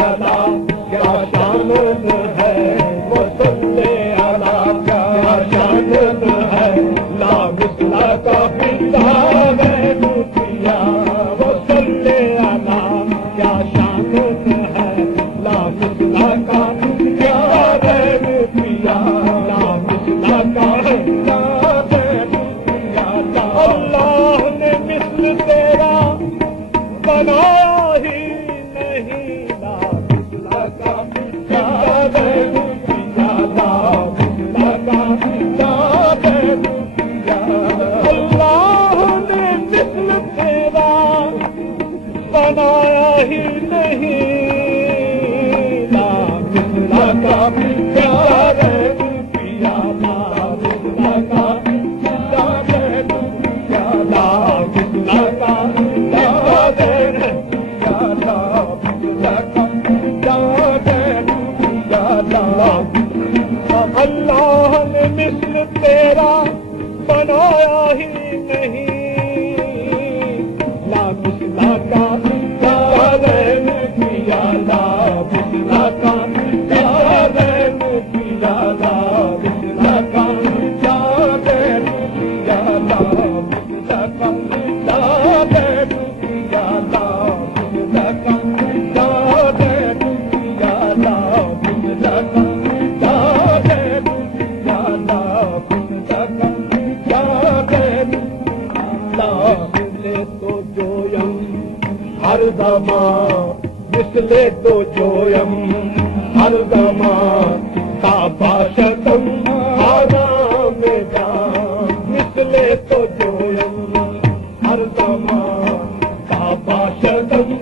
علی کیا شان ہے وہ صلی علی کیا شان ہے لا مثل کا پیدار پیا وہ صلی علی کیا شان ہے لا مثل کا پیدار پیا لا مثل کا اللہ نے مثل تیرا بنایا ہی نہیں لا مثل کا پیار پیا لا مثل کا پیار پیا اللہ نے مثل تیرا بنایا ہی نہیں لا مثل کا پیار پیا لا مثل کا اللہ نے مثل تیرا بنایا ہی نہیں لا مثل کا پیار پیا لا مثل کا پیار پیا لا مثل کا پیار پیا لا مثل کا پیار پیا لا مثل کا پیار پیا لا مثل کا ہر زمان مثل تو جویم ہر زمان تابا شتم آرام جان مثل تو جویم ہر زمان تابا شتم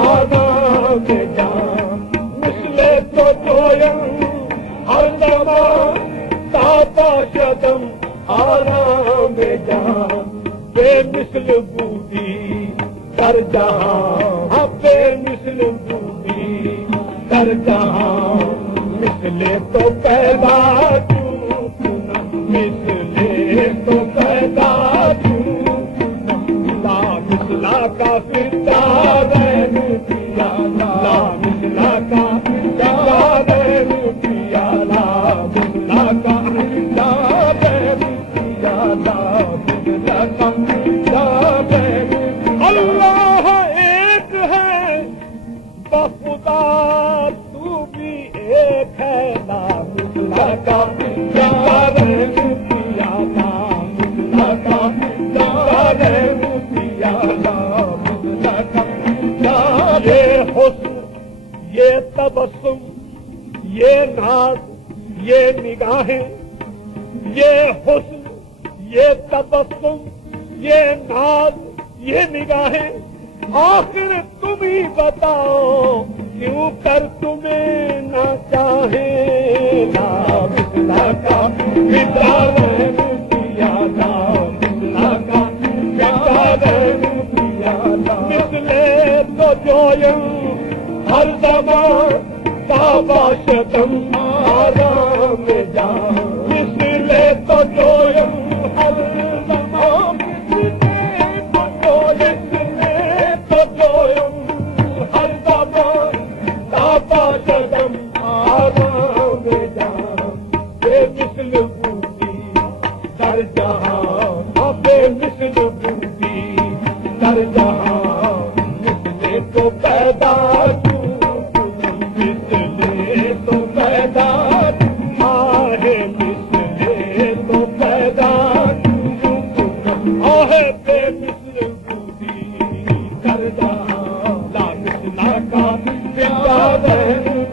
آرام جان مثل تو جویم ہر زمان تابا شتم آرام جان بے مثل بودی در جہاں بے مثل بودی در جہاں مثل تو پیدا مثل تو پیدا لا مثل کا پیار پیا لا مثل کا پیار پیا لا مثل کا پیار پیا لا مثل کا پیار اللہ ایک ہے بخدا تو بھی ایک ہے لا مثل کا پیار پیا لا مثل کا پیار پیا لا مثل کا پیار یہ حسن یہ تبسم یہ ناز یہ نگاہیں یہ حسن یہ تبسم یہ ناز یہ نگاہیں آخر تم ہی بتاؤ کیوں کر تمہیں نہ چاہیں لا مثل کا پیار پیا لا مثل کا پیار پیا لا مثل تو جویم ہر زمان تابا شتم آرام جان مثل تو جویم ہر زمان در جہاں بے مثل بودی در جہاں مثل تو پیدا مثل تو پیدا آہے مثل تو پیدا آہے بے مثل بودی در جہاں لا مثل کا پیار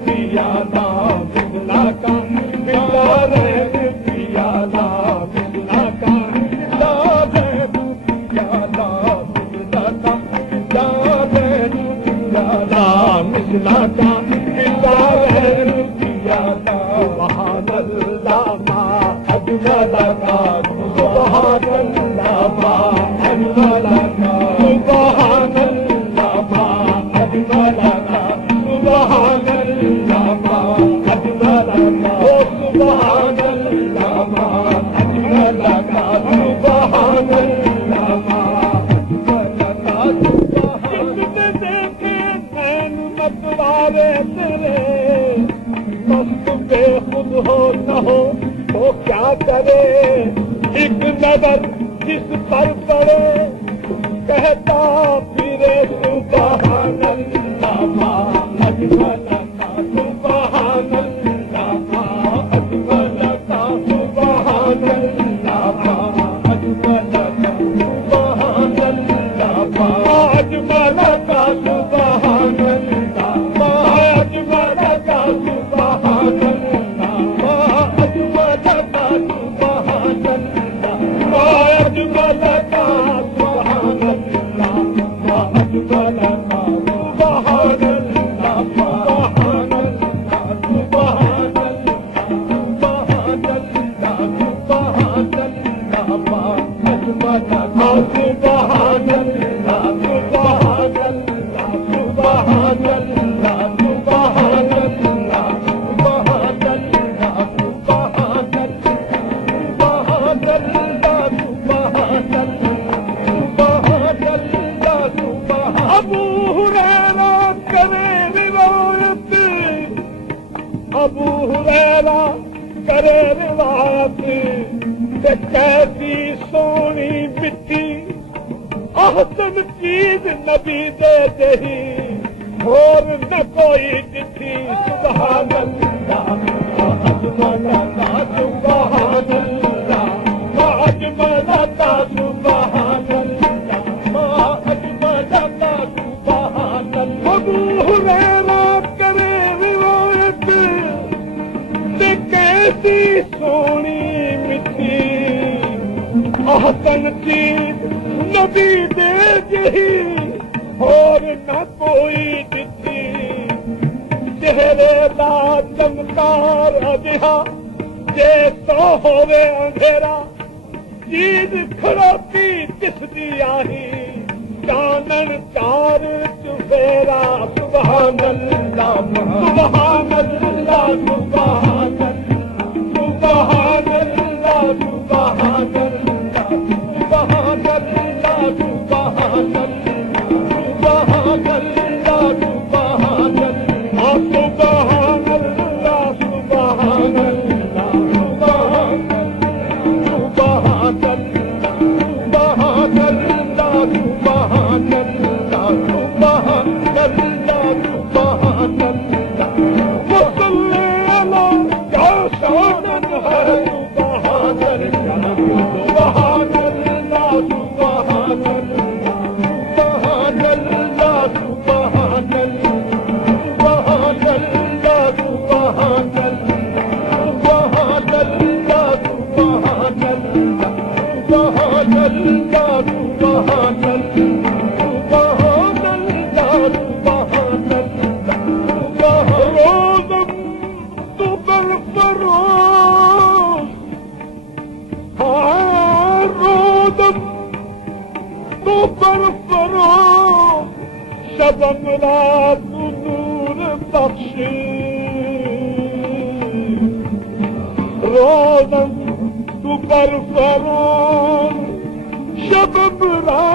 پیا لا مثل کا پیار پیا لا مثل کا پیار پیا لا سبحان اللہ ما اجمل کا سبحان اللہ ما اجمل کا سبحان اللہ ما اجمل کا سبحان اللہ ما اجمل کا سبحان اللہ ما اجمل کا سبحان اللہ ما اجمل کا سبحان نہ کرے ایک نظر جس پر پڑے کہتا پھرے سبحان اللہ ما اجمل کا سبحان اللہ ما اجمل کا سبحان اللہ ما اجمل کا سبحان اللہ ما اجمل کا سبحان اللہ ما اجمل کا سبحان اللہ ما اجمل کا سبحان اللہ ما اجمل کا سبحان اللہ ما اجمل کا سبحان اللہ سبحان اللہ سبحان اللہ سبحان اللہ ما اجمل کا سبحان اللہ سبحان اللہ سبحان اللہ سبحان اللہ سبحان اللہ سبحان اللہ ابو ہریرہ کرے روایت ابو ہریرہ کرے روایت کہ کیسی سونی مٹی احسن چیز نبی دے دہی اور نہ کوئی ڈٹھی سبحان اللہ اجمل کا سبحان اللہ ما اجمل کا سبحان اللہ ما اجمل کا سبحان اللہ ابو ہریرہ کرے روایت کہ کیسی سونی مٹی احسن چیز نبی دے جہی اور نہ کوئی ڈٹھی چہرے دا چمکار اجہا جیسا ہوے اندھیرا چیز کھڑوتی دس دی آہی چانن چار چفیرا سبحان اللہ سبحان اللہ سبحان اللہ سبحان اللہ سبحان اللہ سبحان اللہ سبحان اللہ سبحان اللہ سبحان اللہ سبحان اللہ سبحان اللہ سبحان اللہ سبحان اللہ سبحان اللہ سبحان اللہ وصلی علی جاشان ہے سبحان اللہ سبحان اللہ سبحان اللہ سبحان اللہ سبحان اللہ سبحان اللہ سبحان اللہ سبحان اللہ سبحان اللہ سبحان اللہ سبحان اللہ سبحان اللہ روزم تو برفروز روزم تو برفروز شبم رات نور بخش روزم تو برفروز شبم رات